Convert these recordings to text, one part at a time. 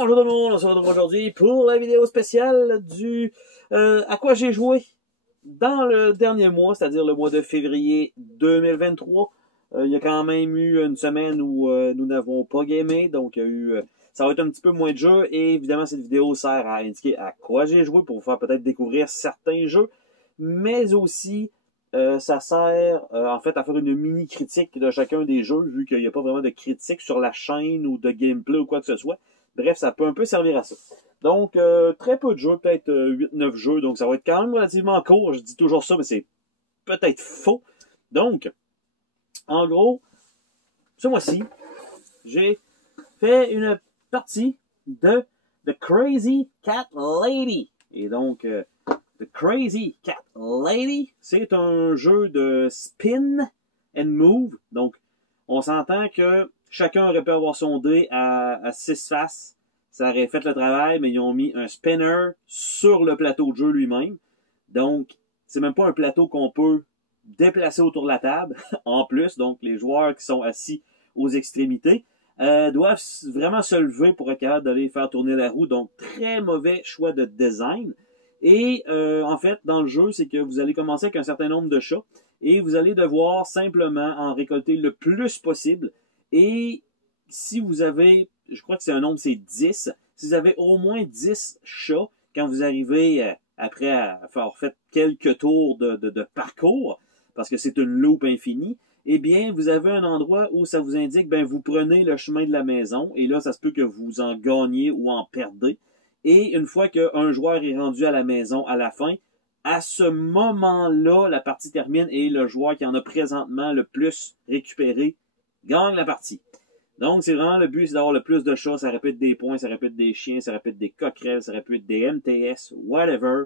Bonjour tout le monde, on se retrouve aujourd'hui pour la vidéo spéciale du à quoi j'ai joué dans le dernier mois, c'est-à-dire le mois de février 2023. Il y a quand même eu une semaine où nous n'avons pas gamé, donc il y a eu, ça va être un petit peu moins de jeux, et évidemment cette vidéo sert à indiquer à quoi j'ai joué pour vous faire peut-être découvrir certains jeux, mais aussi ça sert en fait à faire une mini critique de chacun des jeux, vu qu'il n'y a pas vraiment de critique sur la chaîne ou de gameplay ou quoi que ce soit. Bref, ça peut un peu servir à ça. Donc, très peu de jeux, peut-être 8-9 jeux, donc ça va être quand même relativement court. Je dis toujours ça, mais c'est peut-être faux. Donc, en gros, ce mois-ci, j'ai fait une partie de The Crazy Cat Lady. Et donc, The Crazy Cat Lady, c'est un jeu de spin and move. Donc, on s'entend que chacun aurait pu avoir son dé à 6 faces. Ça aurait fait le travail, mais ils ont mis un spinner sur le plateau de jeu lui-même. Donc, c'est même pas un plateau qu'on peut déplacer autour de la table. En plus, donc, les joueurs qui sont assis aux extrémités doivent vraiment se lever pour être capable d'aller faire tourner la roue. Donc, très mauvais choix de design. Et en fait, dans le jeu, c'est que vous allez commencer avec un certain nombre de chats et vous allez devoir simplement en récolter le plus possible. Et si vous avez, je crois que c'est un nombre, c'est 10. Si vous avez au moins 10 chats, quand vous arrivez après avoir fait quelques tours de parcours, parce que c'est une loupe infinie, eh bien, vous avez un endroit où ça vous indique, ben, vous prenez le chemin de la maison, et là, ça se peut que vous en gagniez ou en perdez. Et une fois qu'un joueur est rendu à la maison à la fin, à ce moment-là, la partie termine et le joueur qui en a présentement le plus récupéré gagne la partie. Donc, c'est vraiment le but, c'est d'avoir le plus de chats. Ça répète des points, ça répète des chiens, ça répète des coquerelles, ça répète des MTS, whatever.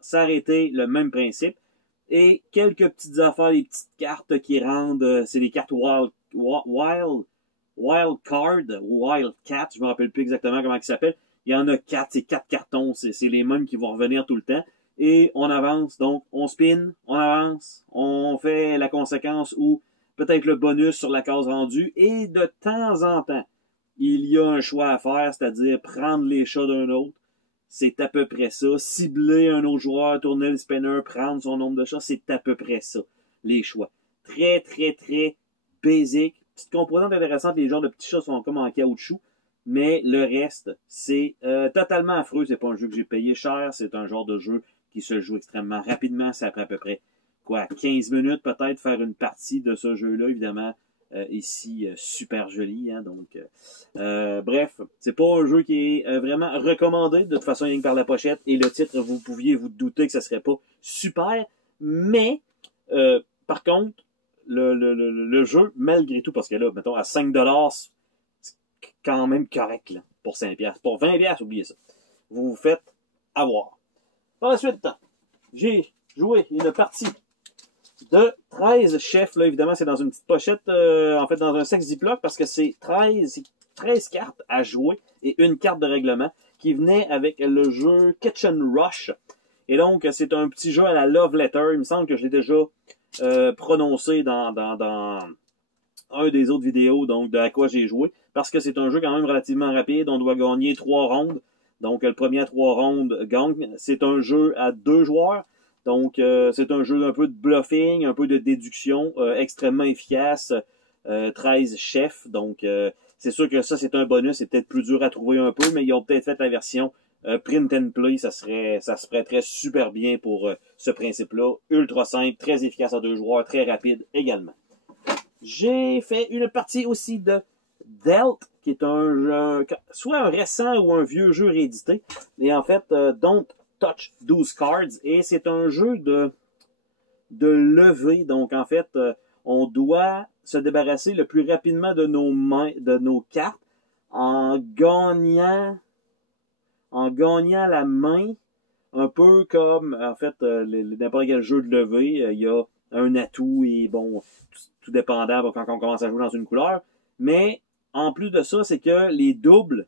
S'arrêter, le même principe. Et quelques petites affaires, les petites cartes qui rendent, c'est des cartes wild card, wild cat, je me rappelle plus exactement comment ils s'appellent. Il y en a 4, c'est 4 cartons, c'est les mêmes qui vont revenir tout le temps. Et on avance, donc on spin, on avance, on fait la conséquence ou peut-être le bonus sur la case rendue. Et de temps en temps, il y a un choix à faire, c'est-à-dire prendre les chats d'un autre. C'est à peu près ça. Cibler un autre joueur, tourner le spinner, prendre son nombre de chats, c'est à peu près ça, les choix. Très, très, très basic. Petite composante intéressante, les genres de petits chats sont comme en caoutchouc. Mais le reste, c'est totalement affreux. C'est pas un jeu que j'ai payé cher. C'est un genre de jeu qui se joue extrêmement rapidement. Ça prend à peu près 15 minutes peut-être faire une partie de ce jeu-là. Évidemment, ici, super joli. Hein, donc, bref, c'est pas un jeu qui est vraiment recommandé. De toute façon, rien que par la pochette. Et le titre, vous pouviez vous douter que ça serait pas super. Mais, par contre, le jeu, malgré tout, parce que là, mettons, à 5$, quand même correct là, pour 5$. Pour 20$, oubliez ça. Vous vous faites avoir. Par la suite, j'ai joué une partie de 13 chefs. Là, évidemment, c'est dans une petite pochette, en fait, dans un sac Ziploc, parce que c'est 13 cartes à jouer et une carte de règlement qui venait avec le jeu Kitchen Rush. Et donc, c'est un petit jeu à la Love Letter. Il me semble que je l'ai déjà prononcé dans un des autres vidéos, donc de à quoi j'ai joué, parce que c'est un jeu quand même relativement rapide. On doit gagner 3 rondes. Donc, le premier à 3 rondes gagne. C'est un jeu à 2 joueurs. Donc, c'est un jeu un peu de bluffing, un peu de déduction, extrêmement efficace. 13 chefs. Donc, c'est sûr que ça, c'est un bonus. C'est peut-être plus dur à trouver un peu, mais ils ont peut-être fait la version print and play. Ça se prêterait super bien pour ce principe-là. Ultra simple, très efficace à 2 joueurs, très rapide également. J'ai fait une partie aussi de Dealt, qui est soit un récent ou un vieux jeu réédité. Et en fait, Don't Touch Those Cards. Et c'est un jeu de levée. Donc, en fait, on doit se débarrasser le plus rapidement de nos mains, de nos cartes, en gagnant la main, un peu comme, en fait, n'importe quel jeu de levée, il y a un atout et bon, tout dépendant quand on commence à jouer dans une couleur. Mais en plus de ça, c'est que les doubles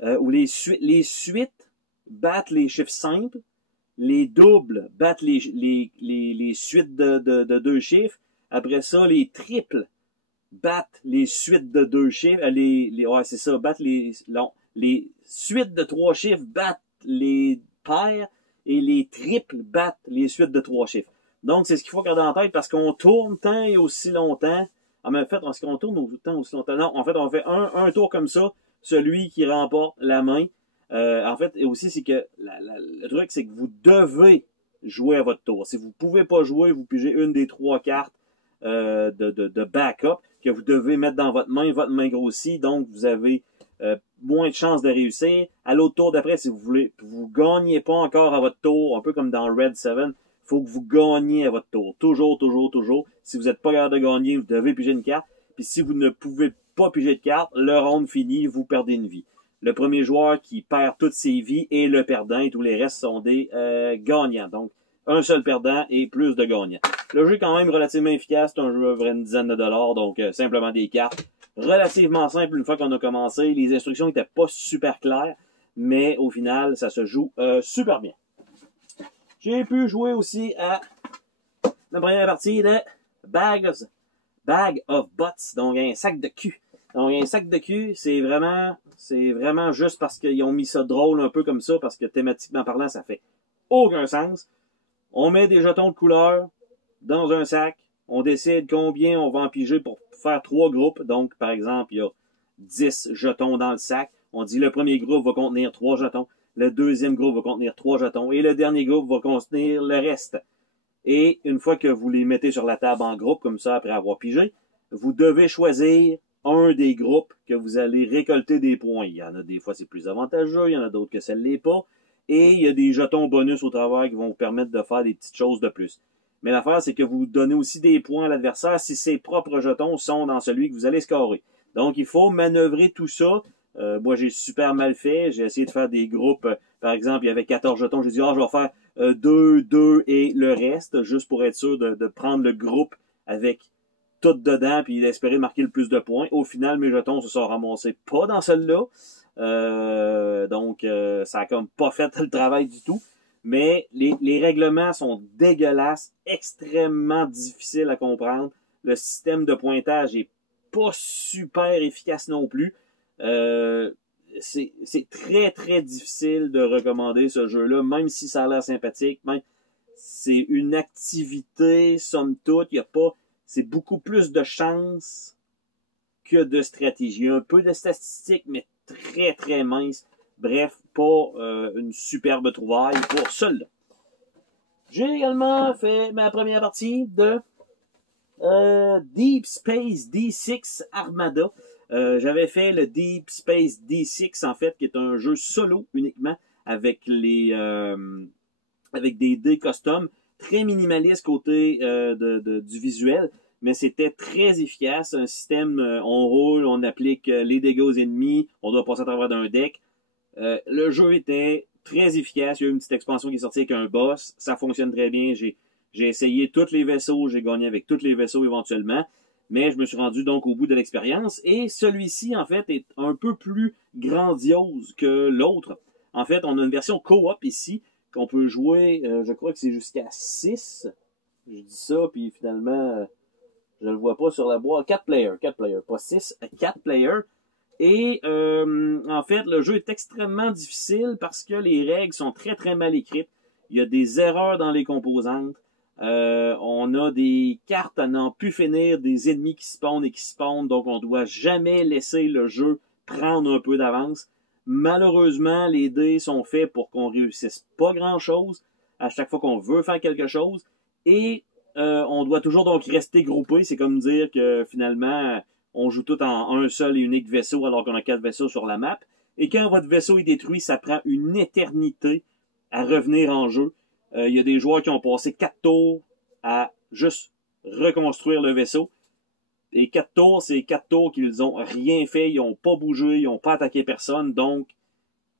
ou les suites battent les chiffres simples, les doubles battent les suites de 2 chiffres. Après ça, les triples battent les suites de 2 chiffres, ouais, c'est ça, battent les suites de 3 chiffres battent les paires et les triples battent les suites de 3 chiffres. Donc, c'est ce qu'il faut garder en tête parce qu'on tourne tant et aussi longtemps. En fait, est-ce qu'on tourne tant aussi longtemps? Non, en fait, on fait un tour comme ça, celui qui remporte la main. En fait, et aussi, c'est que le truc, c'est que vous devez jouer à votre tour. Si vous ne pouvez pas jouer, vous pigez une des 3 cartes de backup que vous devez mettre dans votre main grossit, donc vous avez moins de chances de réussir. À l'autre tour d'après, si vous gagnez pas encore à votre tour, un peu comme dans Red 7, il faut que vous gagniez à votre tour. Toujours, toujours, toujours. Si vous n'êtes pas capable de gagner, vous devez piger une carte. Puis si vous ne pouvez pas piger de carte, le round fini, vous perdez une vie. Le premier joueur qui perd toutes ses vies est le perdant et tous les restes sont des gagnants. Donc, un seul perdant et plus de gagnants. Le jeu est quand même relativement efficace. C'est un jeu à vrai une dizaine de dollars, donc simplement des cartes. Relativement simple une fois qu'on a commencé. Les instructions n'étaient pas super claires, mais au final, ça se joue super bien. J'ai pu jouer aussi à la première partie de Bag of Butts, donc un sac de cul. Donc un sac de cul, c'est vraiment juste parce qu'ils ont mis ça drôle un peu comme ça, parce que thématiquement parlant, ça fait aucun sens. On met des jetons de couleur dans un sac, on décide combien on va en piger pour faire 3 groupes. Donc, par exemple, il y a 10 jetons dans le sac. On dit le premier groupe va contenir 3 jetons, le deuxième groupe va contenir 3 jetons et le dernier groupe va contenir le reste. Et une fois que vous les mettez sur la table en groupe, comme ça, après avoir pigé, vous devez choisir un des groupes que vous allez récolter des points. Il y en a des fois c'est plus avantageux, il y en a d'autres que ça ne l'est pas. Et il y a des jetons bonus au travers qui vont vous permettre de faire des petites choses de plus. Mais l'affaire, c'est que vous donnez aussi des points à l'adversaire si ses propres jetons sont dans celui que vous allez scorer. Donc, il faut manœuvrer tout ça. Moi, j'ai super mal fait. J'ai essayé de faire des groupes. Par exemple, il y avait 14 jetons. J'ai dit, je vais faire 2, 2 et le reste, juste pour être sûr de prendre le groupe avec tout dedans puis d'espérer marquer le plus de points. Au final, mes jetons se sont ramassés pas dans celle-là. Donc, ça a comme pas fait le travail du tout. Mais les règlements sont dégueulasses, extrêmement difficiles à comprendre. Le système de pointage est pas super efficace non plus. C'est très, très difficile de recommander ce jeu-là, même si ça a l'air sympathique. Même, c'est une activité, somme toute. Il y a pas, c'est beaucoup plus de chance que de stratégie. Il y a un peu de statistiques, mais très, très mince. Bref, pas une superbe trouvaille pour celle-là. J'ai également fait ma première partie de Deep Space D6 Armada. J'avais fait le Deep Space D6, en fait, qui est un jeu solo uniquement, avec avec des dés custom, très minimaliste côté du visuel, mais c'était très efficace. Un système, on roule, on applique les dégâts aux ennemis, on doit passer à travers d'un deck. Le jeu était très efficace. Il y a eu une petite expansion qui est sortie avec un boss. Ça fonctionne très bien. J'ai essayé tous les vaisseaux. J'ai gagné avec tous les vaisseaux éventuellement. Mais je me suis rendu donc au bout de l'expérience. Et celui-ci, en fait, est un peu plus grandiose que l'autre. En fait, on a une version co-op ici qu'on peut jouer, je crois que c'est jusqu'à 6. Je dis ça, puis finalement, je le vois pas sur la boîte. 4 players, pas 6, 4 players. Et en fait, le jeu est extrêmement difficile parce que les règles sont très très mal écrites. Il y a des erreurs dans les composantes. On a des cartes à n'en plus finir, des ennemis qui spawnent et qui spawnent, donc on doit jamais laisser le jeu prendre un peu d'avance. Malheureusement, les dés sont faits pour qu'on réussisse pas grand-chose à chaque fois qu'on veut faire quelque chose. Et on doit toujours donc rester groupé. C'est comme dire que finalement, on joue tout en un seul et unique vaisseau alors qu'on a 4 vaisseaux sur la map. Et quand votre vaisseau est détruit, ça prend une éternité à revenir en jeu. Il y a des joueurs qui ont passé 4 tours à juste reconstruire le vaisseau. Et 4 tours, c'est 4 tours qu'ils n'ont rien fait, ils n'ont pas bougé, ils n'ont pas attaqué personne. Donc,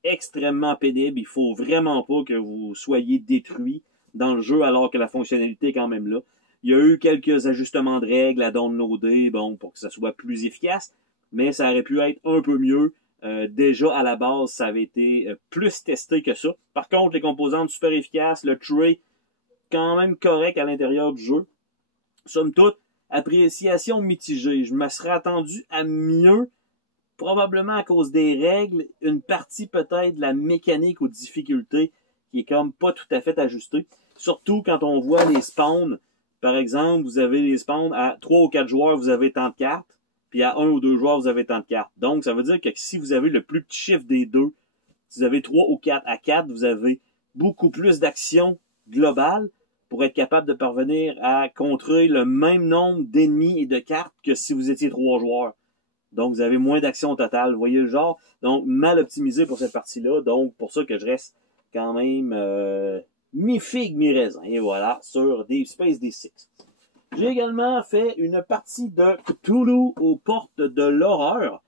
extrêmement pénible. Il faut vraiment pas que vous soyez détruit dans le jeu alors que la fonctionnalité est quand même là. Il y a eu quelques ajustements de règles à downloader, bon, pour que ça soit plus efficace, mais ça aurait pu être un peu mieux. Déjà, à la base, ça avait été plus testé que ça. Par contre, les composantes super efficaces, le tray, quand même correct à l'intérieur du jeu. Somme toute, appréciation mitigée. Je me serais attendu à mieux, probablement à cause des règles, une partie peut-être de la mécanique aux difficultés qui est comme pas tout à fait ajustée. Surtout quand on voit les spawns. Par exemple, vous avez les spawns à 3 ou 4 joueurs, vous avez tant de cartes. Puis à 1 ou 2 joueurs, vous avez tant de cartes. Donc, ça veut dire que si vous avez le plus petit chiffre des deux, si vous avez 3 ou 4 à 4, vous avez beaucoup plus d'actions globales pour être capable de parvenir à contrer le même nombre d'ennemis et de cartes que si vous étiez 3 joueurs. Donc, vous avez moins d'actions au total. Vous voyez le genre? Donc, mal optimisé pour cette partie-là. Donc, pour ça que je reste quand même mi-figue, mi-raisin. Et voilà, sur Deep Space D6. J'ai également fait une partie de Cthulhu aux portes de l'horreur.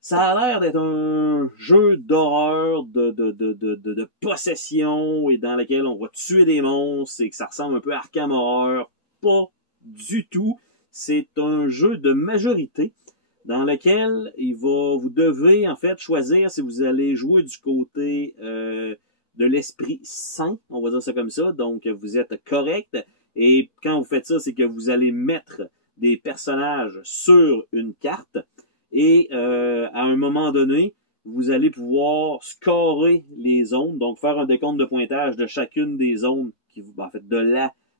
Ça a l'air d'être un jeu d'horreur, de possession, et dans lequel on va tuer des monstres, et que ça ressemble un peu à Arkham Horror. Pas du tout. C'est un jeu de majorité, dans lequel vous devez en fait choisir si vous allez jouer du côté de l'esprit saint, on va dire ça comme ça, donc vous êtes correct, et quand vous faites ça, c'est que vous allez mettre des personnages sur une carte, et à un moment donné, vous allez pouvoir scorer les zones, donc faire un décompte de pointage de chacune des zones, en fait,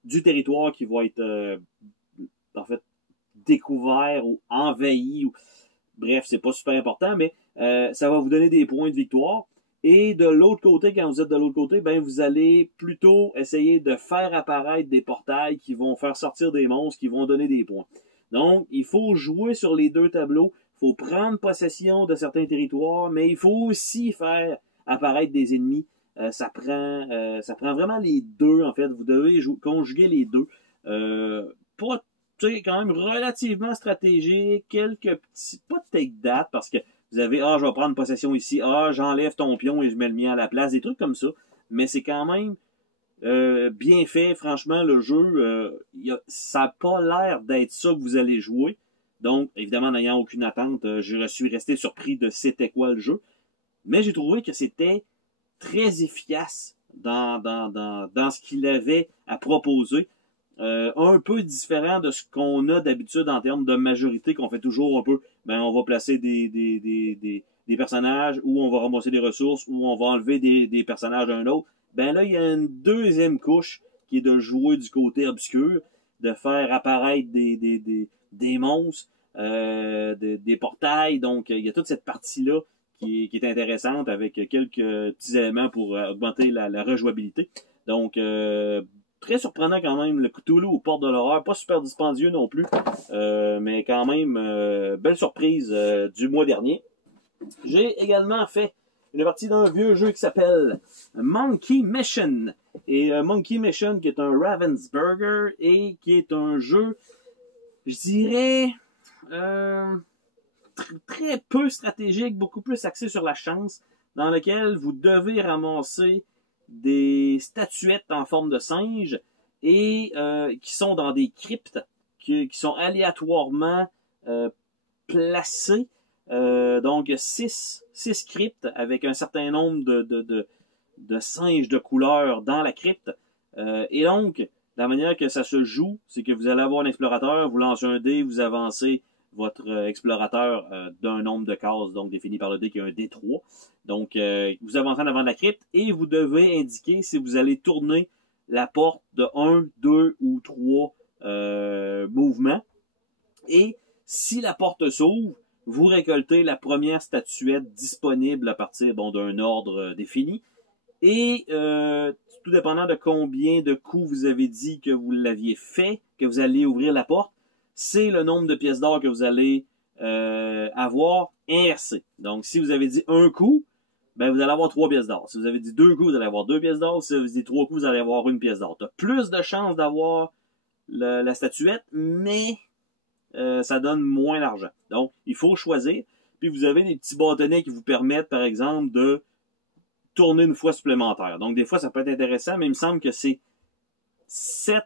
du territoire qui va être en fait découvert ou envahi. Bref, c'est pas super important, mais ça va vous donner des points de victoire. Et de l'autre côté, quand vous êtes de l'autre côté, ben vous allez plutôt essayer de faire apparaître des portails qui vont faire sortir des monstres, qui vont donner des points. Donc, il faut jouer sur les deux tableaux. Il faut prendre possession de certains territoires, mais il faut aussi faire apparaître des ennemis. Ça prend vraiment les deux, en fait. Vous devez conjuguer les deux. Pas, tu sais, quand même relativement stratégique. Quelques petits, pas de take that, parce que vous avez, je vais prendre possession ici, j'enlève ton pion et je mets le mien à la place, des trucs comme ça. Mais c'est quand même bien fait. Franchement, le jeu, ça n'a pas l'air d'être ça que vous allez jouer. Donc, évidemment, n'ayant aucune attente, je suis resté surpris de c'était quoi le jeu. Mais j'ai trouvé que c'était très efficace dans ce qu'il avait à proposer. Un peu différent de ce qu'on a d'habitude en termes de majorité, qu'on fait toujours un peu, on va placer des personnages, ou on va ramasser des ressources, ou on va enlever des personnages d'un autre. Là, il y a une deuxième couche qui est de jouer du côté obscur, de faire apparaître des monstres, des portails. Donc, il y a toute cette partie-là qui est intéressante, avec quelques petits éléments pour augmenter la rejouabilité. Donc, très surprenant quand même, le Cthulhu aux portes de l'horreur. Pas super dispendieux non plus, mais quand même, belle surprise du mois dernier. J'ai également fait une partie d'un vieux jeu qui s'appelle Monkey Mission. Et Monkey Mission, qui est un Ravensburger, et qui est un jeu, je dirais, très peu stratégique, beaucoup plus axé sur la chance, dans lequel vous devez ramasser des statuettes en forme de singe, et qui sont dans des cryptes qui sont aléatoirement placées. Donc 6 cryptes avec un certain nombre de singes de couleur dans la crypte. Et donc, la manière que ça se joue, c'est que vous allez avoir un explorateur, vous lancez un dé, vous avancez votre explorateur d'un nombre de cases, donc défini par le dé qui est un D3. Donc, vous avancez en avant de la crypte et vous devez indiquer si vous allez tourner la porte de 1, 2 ou 3 mouvements. Et si la porte s'ouvre, vous récoltez la première statuette disponible à partir d'un ordre défini. Et tout dépendant de combien de coups vous avez dit que vous l'aviez fait, que vous allez ouvrir la porte, c'est le nombre de pièces d'or que vous allez avoir inversé. Donc, si vous avez dit un coup, vous allez avoir 3 pièces d'or. Si vous avez dit 2 coups, vous allez avoir 2 pièces d'or. Si vous avez dit 3 coups, vous allez avoir 1 pièce d'or. Tu as plus de chances d'avoir la statuette, mais ça donne moins d'argent. Donc, il faut choisir. Puis, vous avez des petits bâtonnets qui vous permettent, par exemple, de tourner une fois supplémentaire. Donc, des fois, ça peut être intéressant, mais il me semble que c'est 7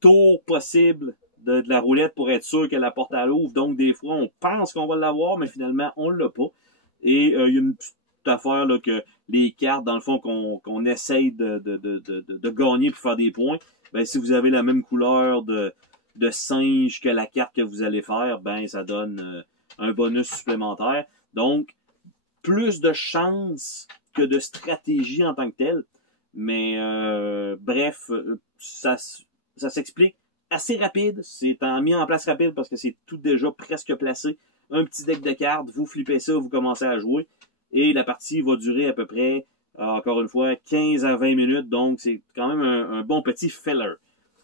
tours possibles de la roulette pour être sûr que la porte à l'ouvre. Donc, des fois, on pense qu'on va l'avoir, mais finalement, on l'a pas. Et il y a une petite affaire là, que les cartes, dans le fond, qu'on essaye de gagner pour faire des points, si vous avez la même couleur de de singe que la carte que vous allez faire, ben ça donne un bonus supplémentaire. Donc, plus de chance que de stratégie en tant que telle. Mais bref, ça s'explique assez rapide. C'est mis en place rapide parce que c'est tout déjà presque placé. Un petit deck de cartes, vous flippez ça, vous commencez à jouer. Et la partie va durer à peu près, encore une fois, 15 à 20 minutes. Donc, c'est quand même un bon petit filler.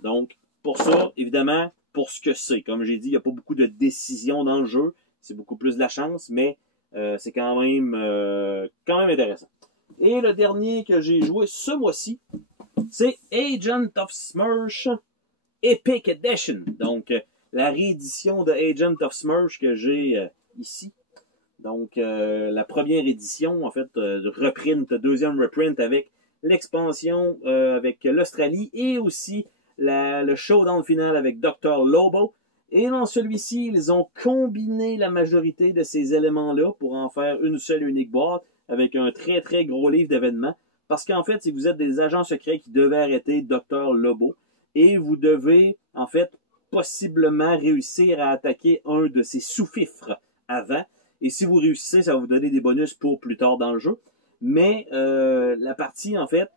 Donc, pour ça, évidemment, pour ce que c'est. Comme j'ai dit, il n'y a pas beaucoup de décisions dans le jeu. C'est beaucoup plus de la chance, mais c'est quand même intéressant. Et le dernier que j'ai joué ce mois-ci, c'est Agent of Smersh Epic Edition. Donc, la réédition de Agent of Smersh que j'ai ici. Donc, la première édition, en fait, reprint, deuxième reprint avec l'expansion avec l'Australie et aussi le showdown final avec Dr. Lobo. Et dans celui-ci, ils ont combiné la majorité de ces éléments-là pour en faire une seule et unique boîte avec un très, très gros livre d'événements. Parce qu'en fait, si vous êtes des agents secrets qui devaient arrêter Dr. Lobo, et vous devez, en fait, possiblement réussir à attaquer un de ses sous-fifres avant. Et si vous réussissez, ça va vous donner des bonus pour plus tard dans le jeu. Mais la partie, en fait,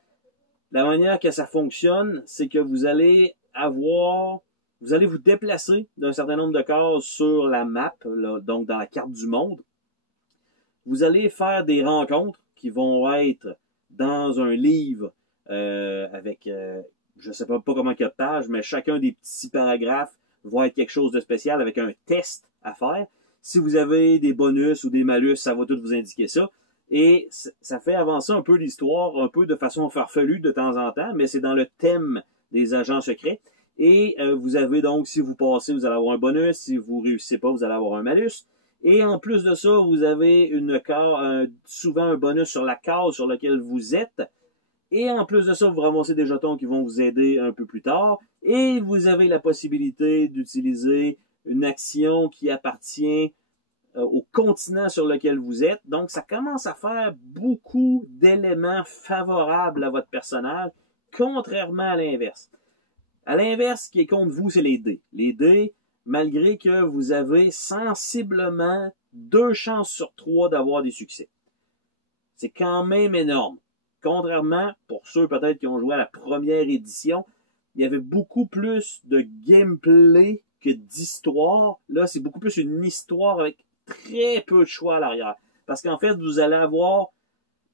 la manière que ça fonctionne, c'est que vous allez vous déplacer d'un certain nombre de cases sur la map, là, donc dans la carte du monde. Vous allez faire des rencontres qui vont être dans un livre avec, je ne sais pas comment il y a de pages, mais chacun des petits paragraphes va être quelque chose de spécial avec un test à faire. Si vous avez des bonus ou des malus, ça va tout vous indiquer ça. Et ça fait avancer un peu l'histoire, un peu de façon farfelue de temps en temps, mais c'est dans le thème des agents secrets. Et vous avez donc, si vous passez, vous allez avoir un bonus. Si vous réussissez pas, vous allez avoir un malus. Et en plus de ça, vous avez souvent un bonus sur la case sur laquelle vous êtes. Et en plus de ça, vous ramassez des jetons qui vont vous aider un peu plus tard. Et vous avez la possibilité d'utiliser une action qui appartient au continent sur lequel vous êtes. Donc, ça commence à faire beaucoup d'éléments favorables à votre personnage, contrairement à l'inverse. À l'inverse, ce qui est contre vous, c'est les dés. Les dés, malgré que vous avez sensiblement 2 chances sur 3 d'avoir des succès. C'est quand même énorme. Contrairement, pour ceux peut-être qui ont joué à la première édition, il y avait beaucoup plus de gameplay que d'histoire. Là, c'est beaucoup plus une histoire avec très peu de choix à l'arrière. Parce qu'en fait, vous allez avoir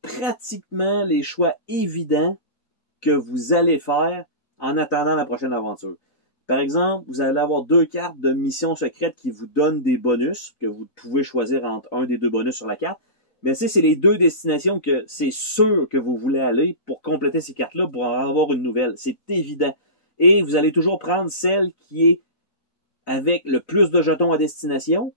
pratiquement les choix évidents que vous allez faire en attendant la prochaine aventure. Par exemple, vous allez avoir 2 cartes de mission secrète qui vous donnent des bonus, que vous pouvez choisir entre un des 2 bonus sur la carte. Mais c'est les 2 destinations que c'est sûr que vous voulez aller pour compléter ces cartes-là, pour en avoir une nouvelle. C'est évident. Et vous allez toujours prendre celle qui est avec le plus de jetons à destination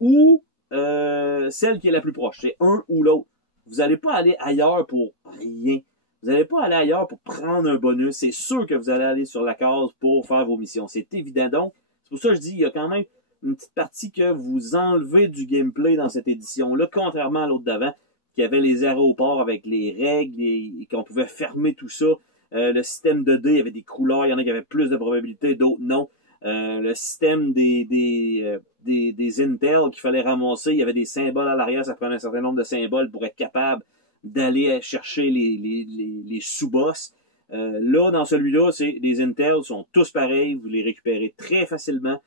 ou celle qui est la plus proche. C'est un ou l'autre. Vous n'allez pas aller ailleurs pour rien. Vous n'allez pas aller ailleurs pour prendre un bonus. C'est sûr que vous allez aller sur la case pour faire vos missions. C'est évident. Donc, c'est pour ça que je dis, il y a quand même une petite partie que vous enlevez du gameplay dans cette édition-là, contrairement à l'autre d'avant, qui avait les aéroports avec les règles et qu'on pouvait fermer tout ça. Le système de dés, il y avait des couleurs, il y en a qui avaient plus de probabilités, d'autres non. Le système des intels qu'il fallait ramasser, il y avait des symboles à l'arrière, ça prenait un certain nombre de symboles pour être capable d'aller chercher les sous-boss. Là, dans celui-là, les intels sont tous pareils, vous les récupérez très facilement.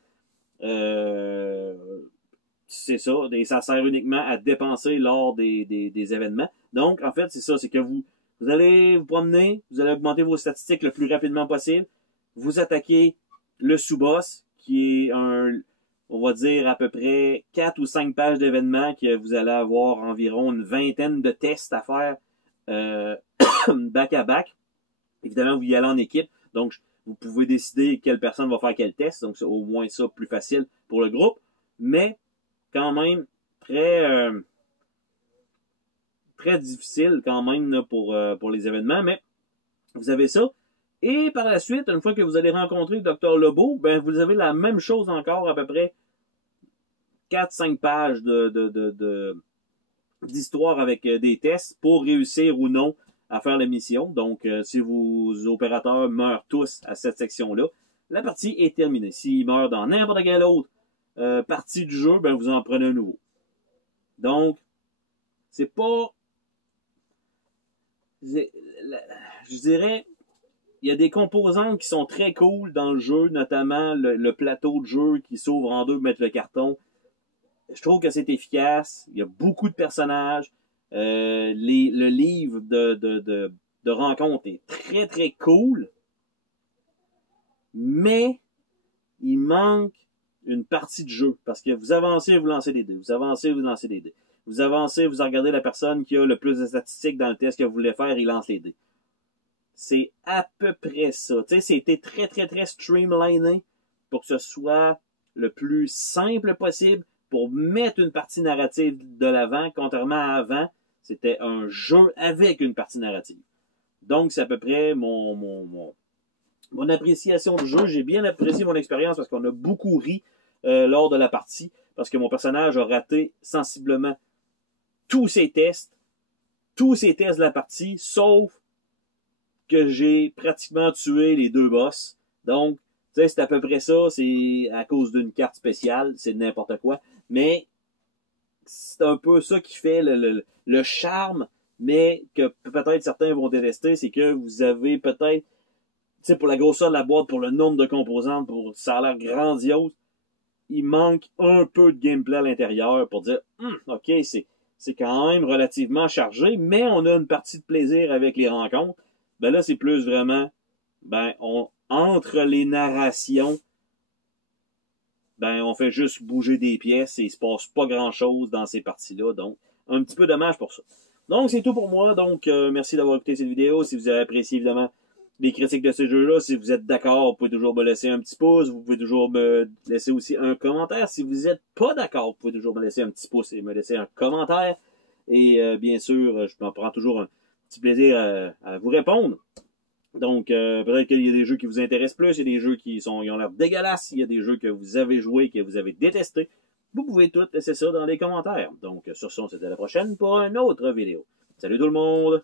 C'est ça, et ça sert uniquement à dépenser lors des événements. Donc, en fait, c'est ça, c'est que vous allez vous promener, vous allez augmenter vos statistiques le plus rapidement possible, vous attaquez le sous-boss, qui est on va dire à peu près 4 ou 5 pages d'événements que vous allez avoir environ une vingtaine de tests à faire back à back. Évidemment, vous y allez en équipe, donc vous pouvez décider quelle personne va faire quel test, donc c'est au moins ça plus facile pour le groupe, mais quand même très difficile quand même là, pour les événements, mais vous avez ça. Et par la suite, une fois que vous allez rencontrer Dr. Lobo, ben vous avez la même chose encore, à peu près 4-5 pages d'histoire avec des tests pour réussir ou non à faire la mission. Donc, si vos opérateurs meurent tous à cette section-là, la partie est terminée. S'il meurt dans n'importe quelle autre partie du jeu, ben vous en prenez un nouveau. Donc, c'est pas... Je dirais, il y a des composantes qui sont très cool dans le jeu, notamment le plateau de jeu qui s'ouvre en deux pour mettre le carton. Je trouve que c'est efficace. Il y a beaucoup de personnages. Le livre de rencontre est très, très cool. Mais il manque une partie de jeu. Parce que vous avancez, vous lancez des dés. Vous avancez, vous lancez des dés. Vous avancez, vous regardez la personne qui a le plus de statistiques dans le test que vous voulez faire, il lance les dés. C'est à peu près ça. Tu sais, c'était très, très, très streamliné pour que ce soit le plus simple possible pour mettre une partie narrative de l'avant, contrairement à avant, c'était un jeu avec une partie narrative. Donc, c'est à peu près mon appréciation du jeu. J'ai bien apprécié mon expérience parce qu'on a beaucoup ri lors de la partie, parce que mon personnage a raté sensiblement tous ses tests de la partie, sauf que j'ai pratiquement tué les 2 boss. Donc, tu sais, c'est à peu près ça. C'est à cause d'une carte spéciale. C'est n'importe quoi. Mais c'est un peu ça qui fait le charme, mais que peut-être certains vont détester, c'est que vous avez peut-être, tu sais, pour la grosseur de la boîte, pour le nombre de composantes, pour ça a l'air grandiose, il manque un peu de gameplay à l'intérieur pour dire, ok, c'est quand même relativement chargé, mais on a une partie de plaisir avec les rencontres. Ben là, c'est plus vraiment, entre les narrations, on fait juste bouger des pièces et il se passe pas grand-chose dans ces parties-là. Donc, un petit peu dommage pour ça. Donc, c'est tout pour moi. Donc, merci d'avoir écouté cette vidéo. Si vous avez apprécié, évidemment, les critiques de ce jeu-là, si vous êtes d'accord, vous pouvez toujours me laisser un petit pouce. Vous pouvez toujours me laisser aussi un commentaire. Si vous n'êtes pas d'accord, vous pouvez toujours me laisser un petit pouce et me laisser un commentaire. Et bien sûr, je m'en prends toujours un petit plaisir à vous répondre. Donc, peut-être qu'il y a des jeux qui vous intéressent plus, il y a des jeux qui ont l'air dégueulasses, il y a des jeux que vous avez joués, que vous avez détestés. Vous pouvez tout laisser ça dans les commentaires. Donc, sur ce, on se dit à la prochaine pour une autre vidéo. Salut tout le monde!